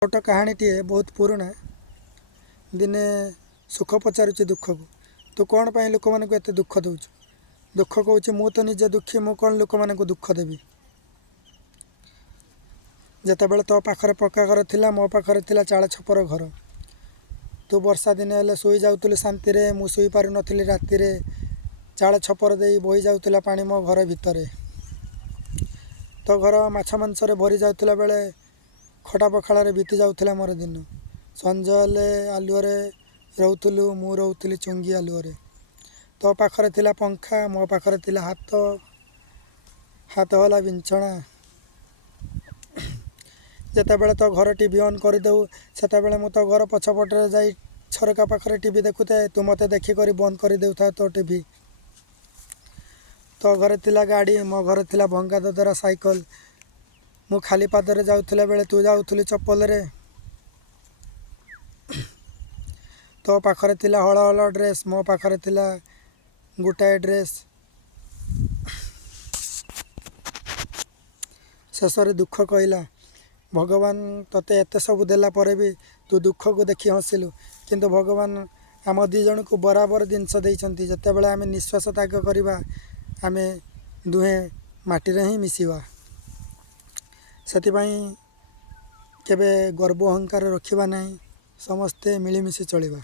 छोट कहानीटीए बहुत पुराणा। दिने सुख पचारुची दुख को तू कौन पाई लोक मानक एत दुख दौच। दुख कौच मु तो निजे दुखी मु कौन लोक मानक दुख देवी। जितेबाला तो पाखरे पक्का घर थिला मो पाखरे थिला चाल छपर घर। तू वर्षा दिन हेले शोई जाउतुलु शांति रे मु शोई पारु नथिली राति रे। चाल छपर देई बोही जाउतुला पानी मो घर भितरे। तो घर माछ मांस रे भरी जाउतुला बेले खटा पखाड़े बीती जाउतुला मोर दिन। संज हेले आलुअरे रोउतुलु मु रोउतुली चुंगी आलुअरे। तो पाखरे थिला पंखा मो पाखरे थिला हाथ हाथ होला विंछणा। जितेबाला तो घर टीवी ऑन कर देऊ सेतेबाला मु तो घर पछपटे जाई झरका पाखरे टीवी देखुते तू मते देखी करी बंद कर देउथा तो टीवी। तो घरे थिला गाड़ी मो घर थिला भंगा ददरा साइकल। मु खाली पादरे जाउथुला बेले तू जाउथुली चप्पल रे। तो पाखरे थिला हळ हळ ड्रेस मो पाखरे थिला गोटाए ड्रेस। शेषरे दुख कहला भगवान तते एत सब देला परे भी तू दुख को देखी हसिलु। किंतु भगवान आम दी जन को बराबर जिनस देइछंती। जतेबेले आमे निश्वास त्याग करिबा आमे दुहे माटी रे ही मिसिबा। सेतिबाई केबे गर्व अहंकार रखिबा नहीं। समस्ते मिलीमिशि चलिबा।